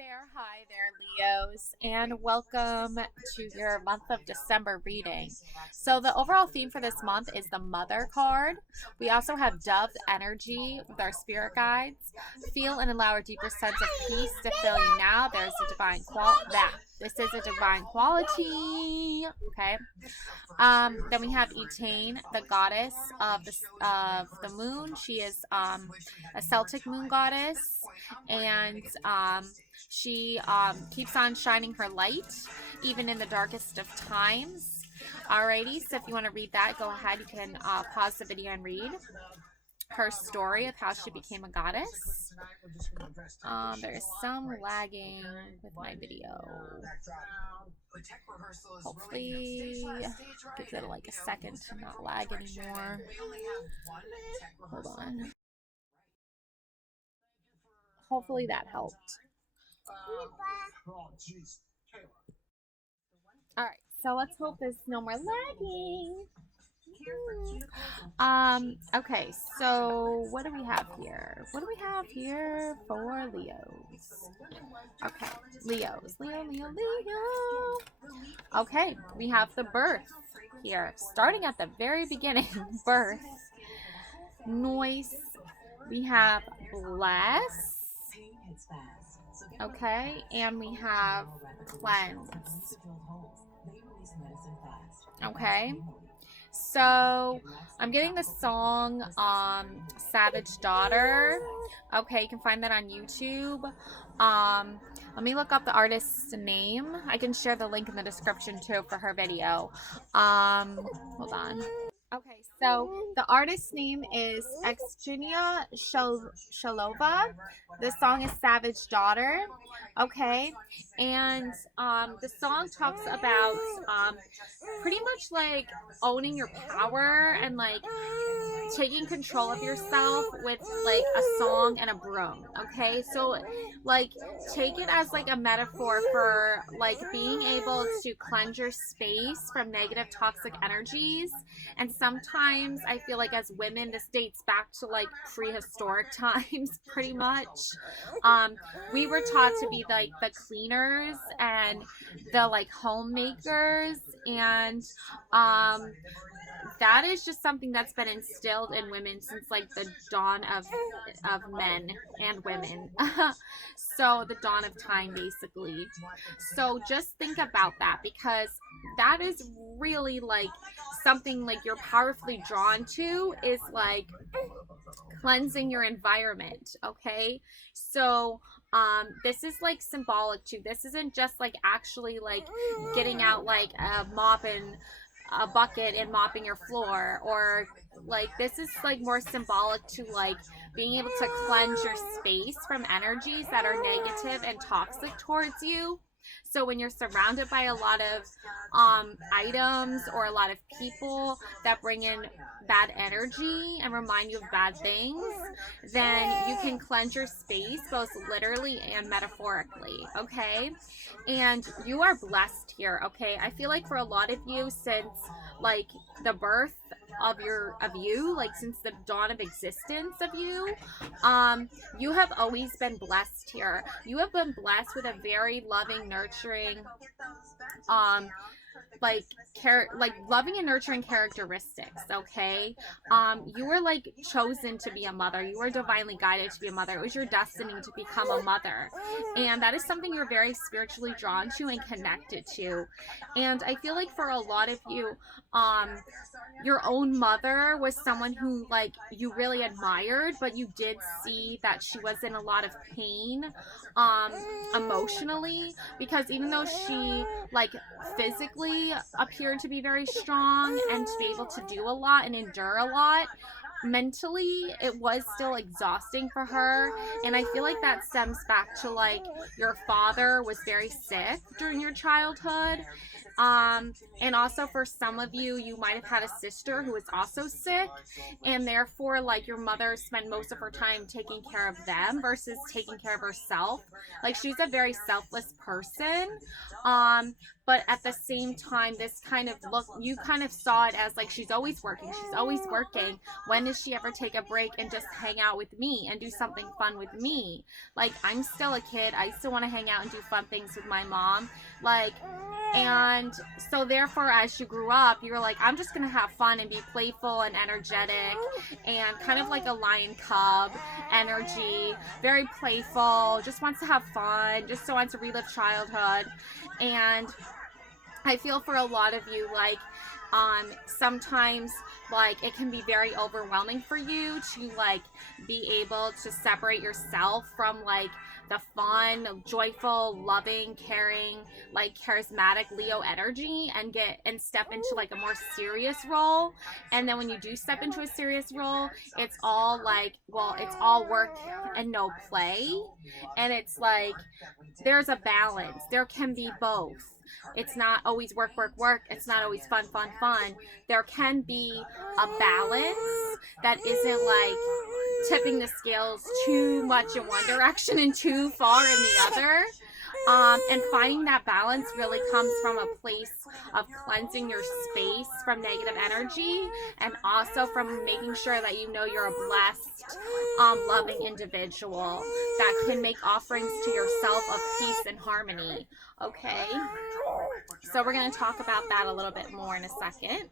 Hi there, Leos, and welcome to your month of December reading. So, the overall theme for this month is the Mother card. We also have Dove energy with our spirit guides. Feel and allow a deeper sense of peace to fill you now. There's a divine This is a divine quality. Okay. Then we have Etain, the goddess of the moon. She is a Celtic moon goddess, and she keeps on shining her light even in the darkest of times. Alrighty, so if you want to read that, go ahead. You can pause the video and read her story of how she became a goddess. There's some lagging with my video. Hopefully gives it like a second to not lag anymore. Hold on. Hopefully that helped. Alright, so let's hope there's no more lagging. Okay, so what do we have here? What do we have here for Leos? Okay, Leos. Leo. Okay, we have the birth here. Starting at the very beginning, birth. Noise. We have bless. Okay, and we have cleanse. Okay. So I'm getting the song Savage Daughter. Okay, you can find that on YouTube. Let me look up the artist's name. I can share the link in the description too for her video. Hold on. Okay, so the artist's name is Xenia Shalova. The song is Savage Daughter. Okay, and the song talks about pretty much like owning your power and like taking control of yourself with like a song and a broom. Okay, so like take it as like a metaphor for like being able to cleanse your space from negative toxic energies. And sometimes I feel like as women, this dates back to like prehistoric times pretty much. We were taught to be like the cleaners and the like homemakers, and that is just something that's been instilled in women since like the dawn of men and women. So the dawn of time basically. So just think about that, because that is really like something like you're powerfully drawn to, is like cleansing your environment. Okay, so this is like symbolic too. This isn't just like actually like getting out like a mop and a bucket and mopping your floor, or like this is like more symbolic to like being able to cleanse your space from energies that are negative and toxic towards you. So when you're surrounded by a lot of items or a lot of people that bring in bad energy and remind you of bad things, then you can cleanse your space both literally and metaphorically. Okay, and you are blessed here. Okay, I feel like for a lot of you, since like the birth of you, like since the dawn of existence of you, you have always been blessed here. You have been blessed with a very loving, nurturing like loving and nurturing characteristics. Okay, you were like chosen to be a mother. You were divinely guided to be a mother. It was your destiny to become a mother, and that is something you're very spiritually drawn to and connected to. And I feel like for a lot of you, your own mother was someone who like you really admired, but you did see that she was in a lot of pain emotionally, because even though she like physically appeared to be very strong and to be able to do a lot and endure a lot, mentally it was still exhausting for her. And I feel like that stems back to like your father was very sick during your childhood, and also for some of you, you might have had a sister who was also sick, and therefore like your mother spent most of her time taking care of them versus taking care of herself. Like she's a very selfless person, but at the same time, this kind of look, you kind of saw it as like, she's always working, she's always working. When does she ever take a break and just hang out with me and do something fun with me? Like, I'm still a kid, I still want to hang out and do fun things with my mom. Like, and so therefore, as you grew up, you were like, I'm just gonna have fun and be playful and energetic and kind of like a lion cub energy, very playful, just wants to have fun, just so wants to relive childhood. And I feel for a lot of you, like, sometimes, like, it can be very overwhelming for you to, like, be able to separate yourself from, like, the fun, joyful, loving, caring, like, charismatic Leo energy and step into, like, a more serious role. And then when you do step into a serious role, it's all like, well, it's all work and no play. And it's like, there's a balance. There can be both. It's not always work, work, work. It's not always fun, fun, fun. There can be a balance that isn't like tipping the scales too much in one direction and too far in the other. And finding that balance really comes from a place of cleansing your space from negative energy, and also from making sure that you know you're a blessed, loving individual that can make offerings to yourself of peace and harmony. Okay, so we're going to talk about that a little bit more in a second.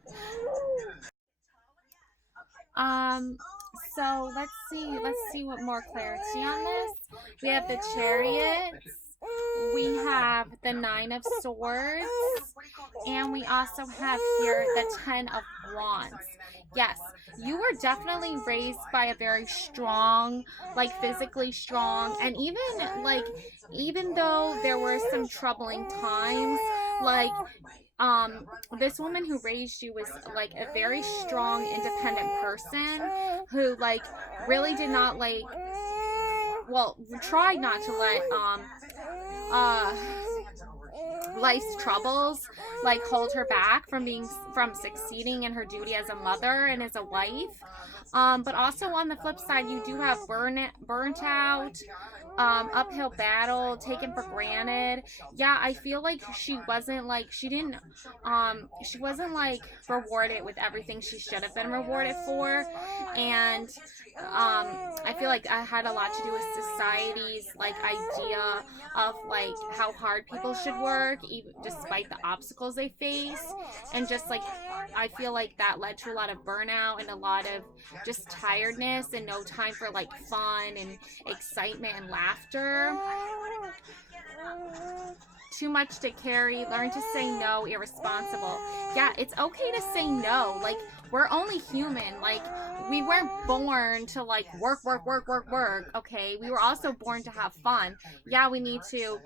So let's see what more clarity on this. We have the Chariot. We have the Nine of Swords, and we also have here the Ten of Wands. Yes, you were definitely raised by a very strong, like physically strong, and even though there were some troubling times, like, this woman who raised you was like a very strong, independent person who, like, really did not, like, well, tried not to let, life's troubles, like, hold her back from succeeding in her duty as a mother and as a wife. But also on the flip side, you do have burnt out, uphill battle, taken for granted. Yeah, I feel like she wasn't like rewarded with everything she should have been rewarded for. And I feel like I had a lot to do with society's, like, idea of, like, how hard people should work, even despite the obstacles they face. And just, like, I feel like that led to a lot of burnout and a lot of just tiredness and no time for, like, fun and excitement and laughter. Too much to carry. Learn to say no. Irresponsible. Yeah, it's okay to say no. Like, we're only human. Like, we weren't born to, like, work, okay? We were also born to have fun. Yeah, we need to,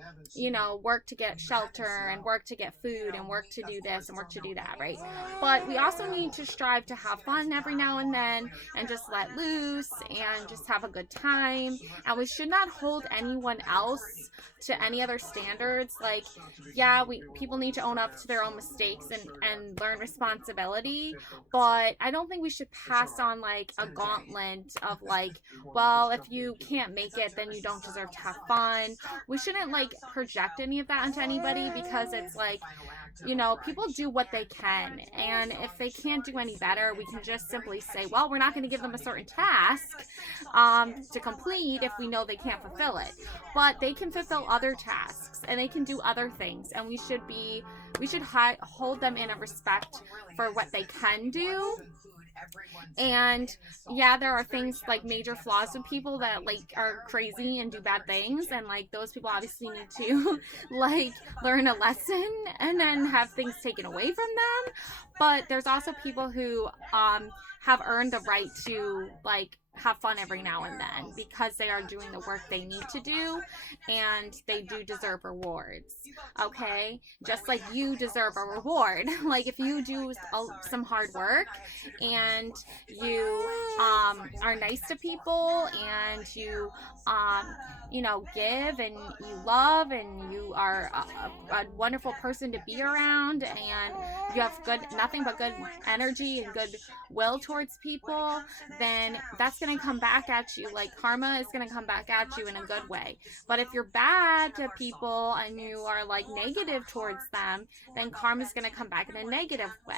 work to get shelter and work to get food and work to do this and work to do that, right? But we also need to strive to have fun every now and then and just let loose and just have a good time. And we should not hold anyone else to any other standards. Like, yeah, people need to own up to their own mistakes and learn responsibility, but I don't think we should pass on, like, a gauntlet of, like, well, if you can't make it, then you don't deserve to have fun. We shouldn't, like, project any of that onto anybody, because it's like, people do what they can, and if they can't do any better, we can just simply say, well, we're not going to give them a certain task to complete if we know they can't fulfill it. But they can fulfill other tasks, and they can do other things, and we should hold them in a respect for what they can do. And yeah, there are things like major flaws with people that, like, are crazy and do bad things, and, like, those people obviously need to like learn a lesson and then have things taken away from them. But there's also people who have earned the right to, like, have fun every now and then because they are doing the work they need to do, and they do deserve rewards. Okay, just like you deserve a reward. Like, if you do some hard work and you are nice to people and you give and you love and you are a wonderful person to be around, and you have nothing but good energy and good will towards people, then that's going to come back at you. Like, karma is going to come back at you in a good way. But if you're bad to people and you are like negative towards them, then karma is going to come back in a negative way.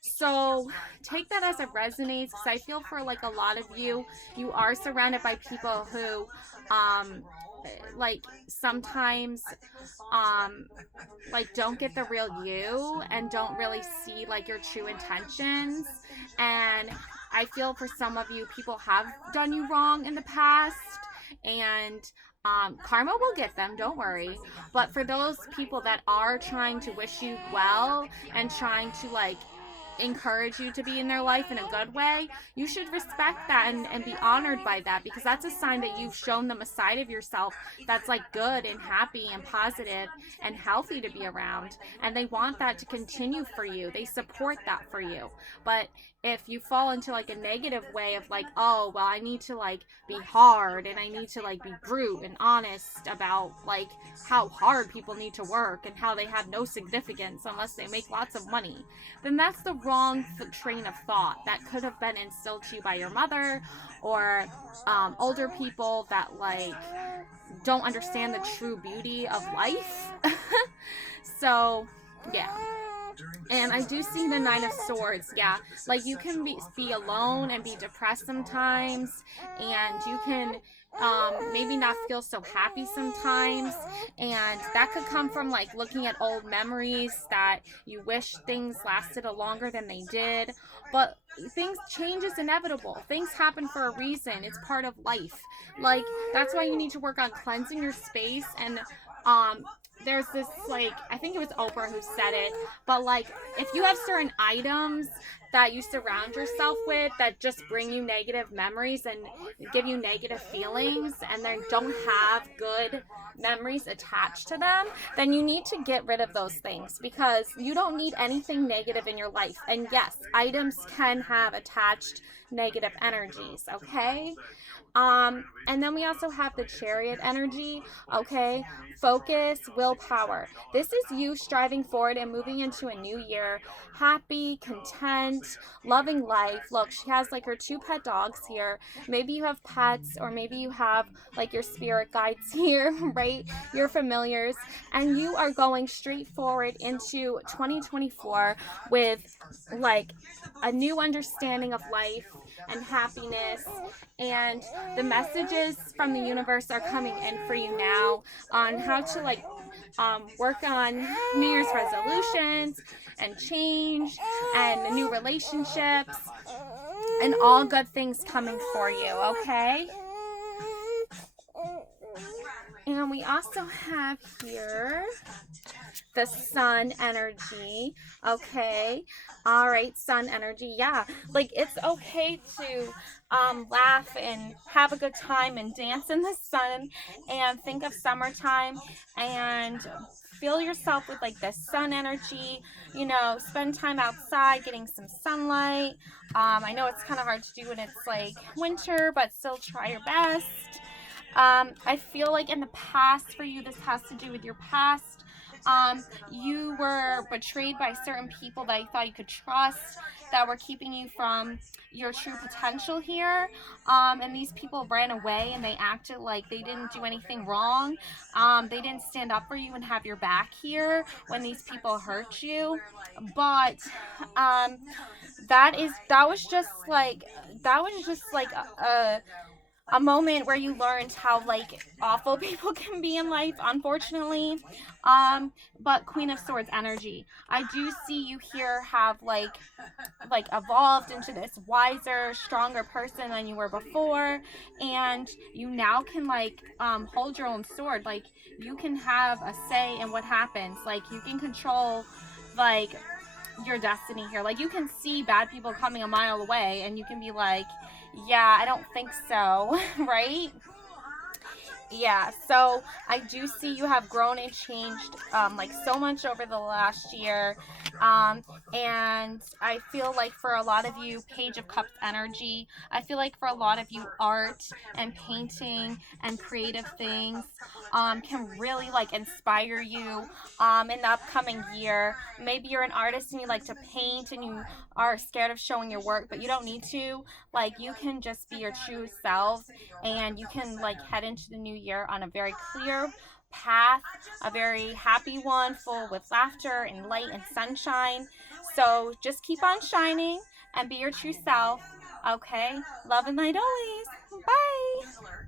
So take that as it resonates, because I feel for like a lot of you are surrounded by people who like sometimes like don't get the real you and don't really see like your true intentions. And I feel for some of you, people have done you wrong in the past, and karma will get them, don't worry. But for those people that are trying to wish you well and trying to like encourage you to be in their life in a good way, you should respect that and be honored by that, because that's a sign that you've shown them a side of yourself that's like good and happy and positive and healthy to be around, and they want that to continue for you. They support that for you. But if you fall into like a negative way of like, oh well, I need to like be hard and I need to like be brute and honest about like how hard people need to work and how they have no significance unless they make lots of money, then that's the wrong train of thought that could have been instilled to you by your mother or older people that like don't understand the true beauty of life. So yeah. And I do see the Nine of Swords. Yeah, like you can be alone and be depressed sometimes, and you can maybe not feel so happy sometimes, and that could come from like looking at old memories that you wish things lasted a longer than they did. But change is inevitable. Things happen for a reason. It's part of life. Like, that's why you need to work on cleansing your space. And there's this, like, I think it was Oprah who said it, but like, if you have certain items that you surround yourself with that just bring you negative memories and give you negative feelings, and they don't have good memories attached to them, then you need to get rid of those things, because you don't need anything negative in your life. And yes, items can have attached negative energies, okay? And then we also have the Chariot energy, okay? Focus, willpower. This is you striving forward and moving into a new year, happy, content, loving life. Look, she has like her 2 pet dogs here. Maybe you have pets, or maybe you have like your spirit guides here, right? Your familiars. And you are going straight forward into 2024 with like a new understanding of life and happiness, and the messages from the universe are coming in for you now on how to like work on New Year's resolutions and change and new relationships and all good things coming for you, okay? And we also have here the Sun energy, okay? All right, Sun energy, yeah. Like, it's okay to laugh and have a good time and dance in the sun and think of summertime and fill yourself with like the sun energy, you know, spend time outside getting some sunlight. I know it's kind of hard to do when it's like winter, but still try your best. I feel like in the past for you, this has to do with your past. You were betrayed by certain people that you thought you could trust, that were keeping you from your true potential here. And these people ran away and they acted like they didn't do anything wrong. They didn't stand up for you and have your back here when these people hurt you. But that was just like a moment where you learned how like awful people can be in life, unfortunately. But Queen of Swords energy, I do see you here have like evolved into this wiser, stronger person than you were before, and you now can like hold your own sword. Like, you can have a say in what happens. Like, you can control like your destiny here. Like, you can see bad people coming a mile away and you can be like, yeah, I don't think so, right? Yeah, so I do see you have grown and changed like so much over the last year, and I feel like for a lot of you, Page of Cups energy, I feel like for a lot of you, art and painting and creative things can really like inspire you in the upcoming year. Maybe you're an artist and you like to paint and you are scared of showing your work, but you don't need to. Like, you can just be your true self, and you can like head into the new year on a very clear path, a very happy one, full with laughter and light and sunshine. So just keep on shining and be your true self. Okay, love and light always. Bye.